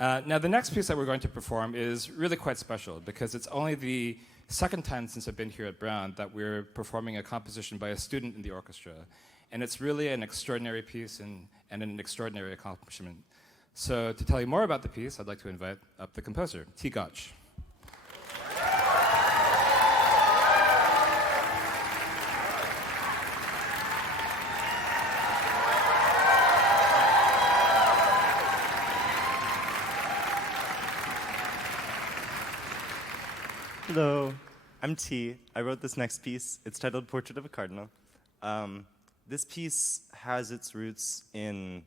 Now, the next piece that we're going to perform is really quite special because it's only the second time since I've been here at Brown that we're performing a composition by a student in the orchestra. And it's really an extraordinary piece and an extraordinary accomplishment. So to tell you more about the piece, I'd like to invite up the composer, T. Gotsch. Hello, I'm T. I wrote this next piece. It's titled Portrait of a Cardinal. This piece has its roots in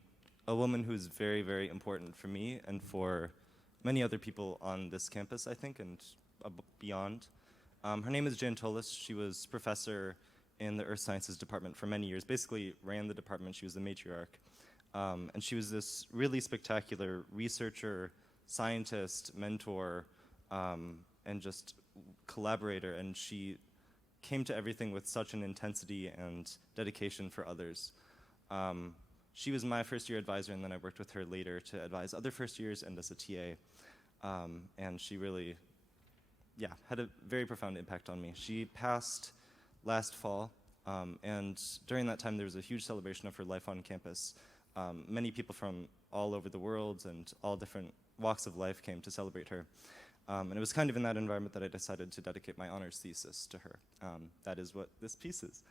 a woman who's very, very important for me and for many other people on this campus, I think, and beyond. Her name is Jan Tullis. She was professor in the Earth Sciences department for many years, basically ran the department. She was the matriarch. And she was this really spectacular researcher, scientist, mentor, and just collaborator, and she came to everything with such an intensity and dedication for others. She was my first year advisor, and then I worked with her later to advise other first years and as a TA. And she really, had a very profound impact on me. She passed last fall, and during that time there was a huge celebration of her life on campus. Many people from all over the world and all different walks of life came to celebrate her. And it was kind of in that environment that I decided to dedicate my honors thesis to her. That is what this piece is.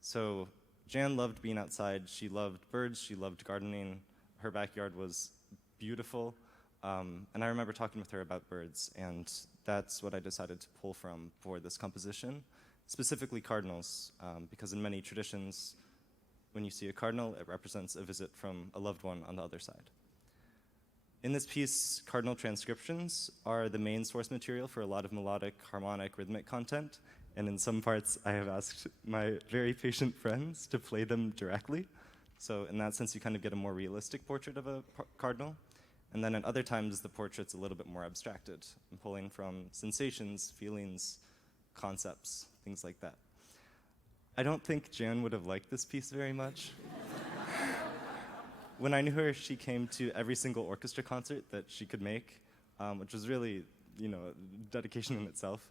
So Jan loved being outside. She loved birds. She loved gardening. Her backyard was beautiful. And I remember talking with her about birds, and that's what I decided to pull from for this composition, specifically cardinals, because in many traditions, when you see a cardinal, it represents a visit from a loved one on the other side. In this piece, cardinal transcriptions are the main source material for a lot of melodic, harmonic, rhythmic content, and in some parts I have asked my very patient friends to play them directly. So in that sense, you kind of get a more realistic portrait of a cardinal. And then at other times, the portrait's a little bit more abstracted. I'm pulling from sensations, feelings, concepts, things like that. I don't think Jan would have liked this piece very much. When I knew her, she came to every single orchestra concert that she could make, which was really, dedication in itself.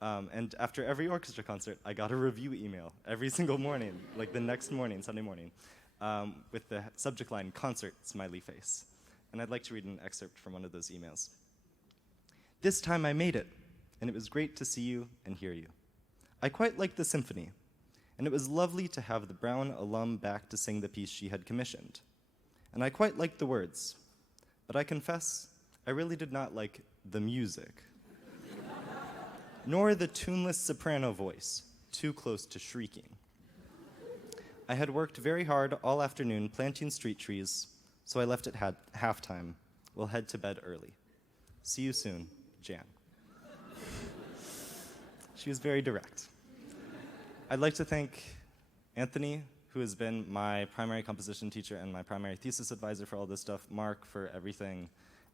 And after every orchestra concert, I got a review email every single morning, like the next morning, Sunday morning, with the subject line, concert, smiley face. And I'd like to read an excerpt from one of those emails. This time I made it, and it was great to see you and hear you. I quite liked the symphony, and it was lovely to have the Brown alum back to sing the piece she had commissioned. And I quite liked the words, but I confess, I really did not like the music, nor the tuneless soprano voice, too close to shrieking. I had worked very hard all afternoon planting street trees, so I left at halftime. We'll head to bed early. See you soon, Jan. She was very direct. I'd like to thank Anthony, who has been my primary composition teacher and my primary thesis advisor for all this stuff, Mark for everything,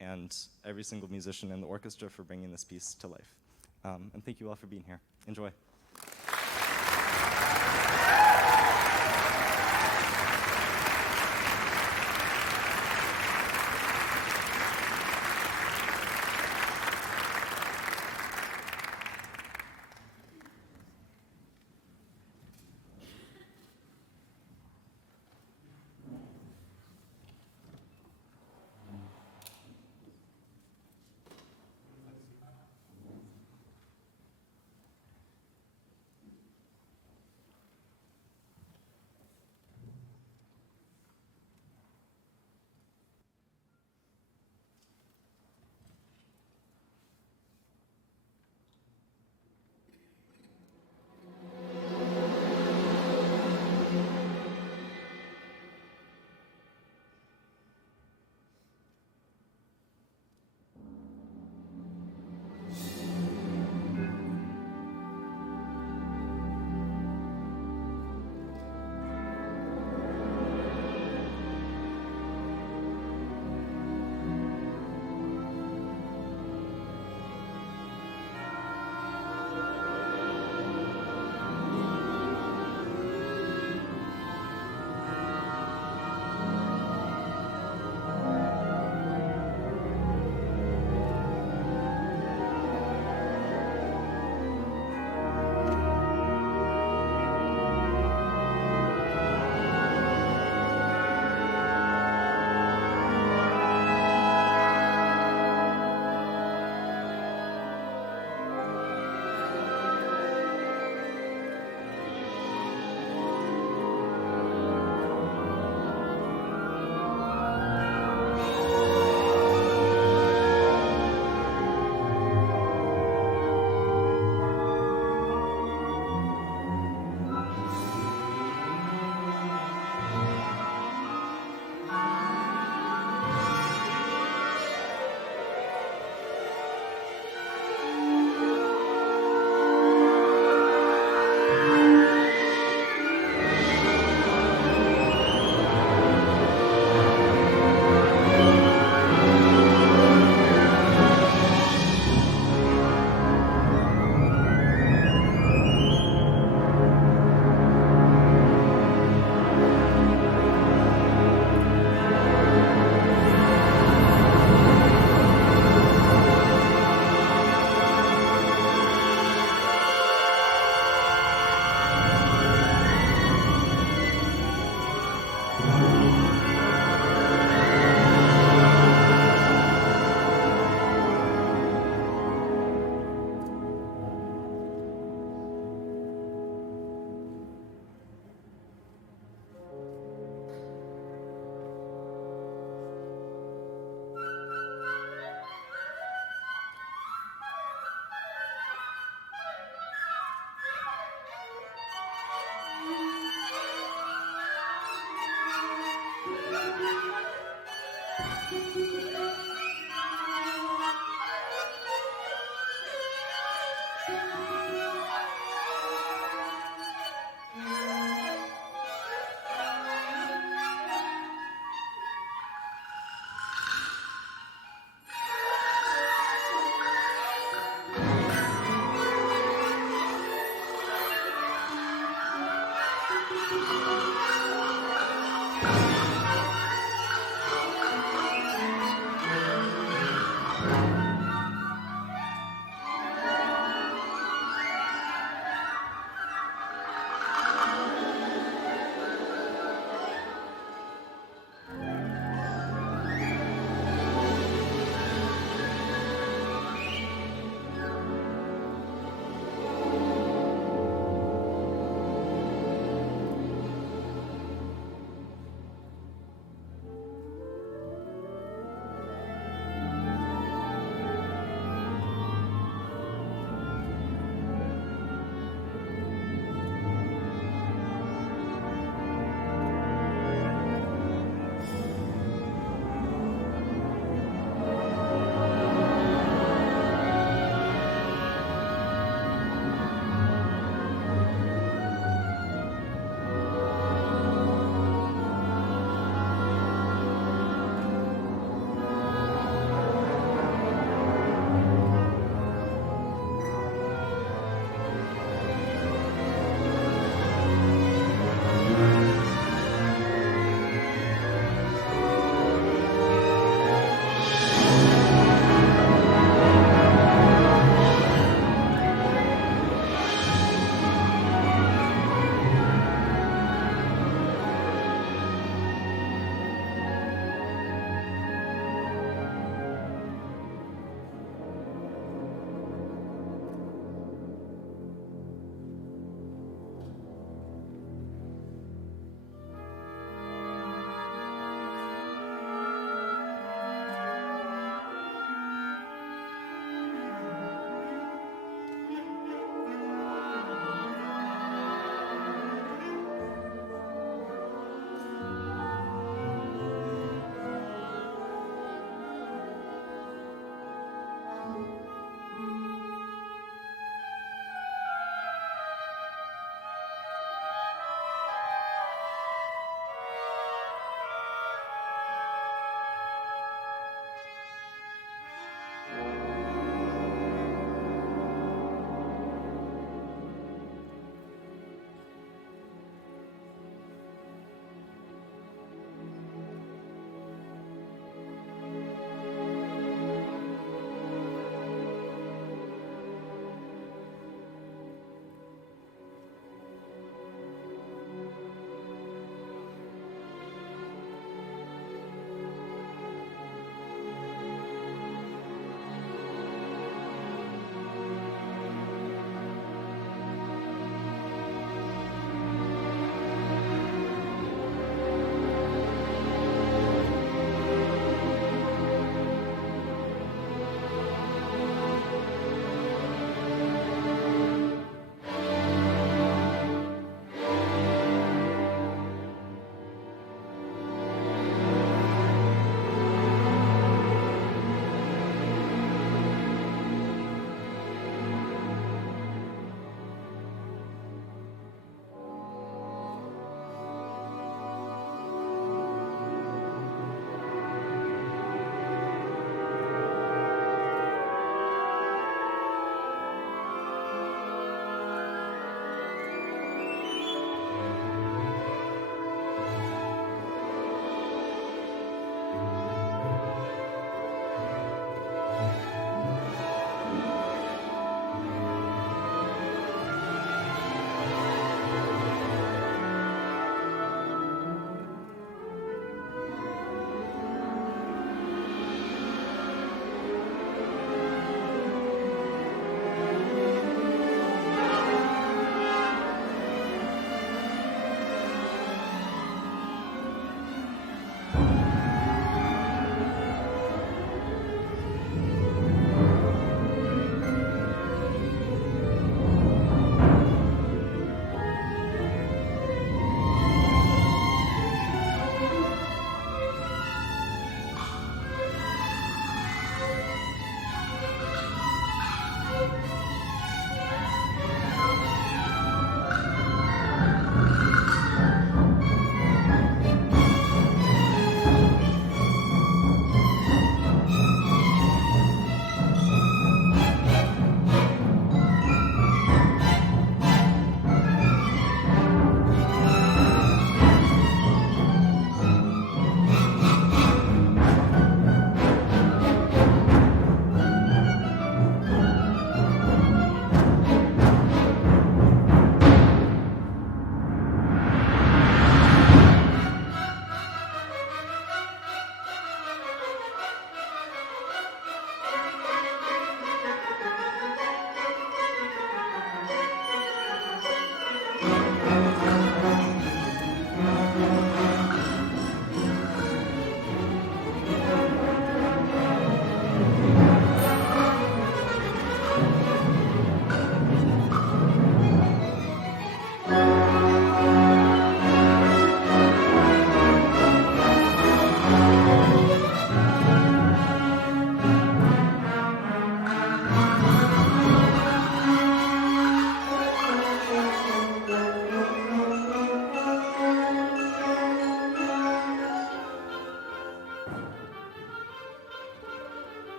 and every single musician in the orchestra for bringing this piece to life. And thank you all for being here. Enjoy.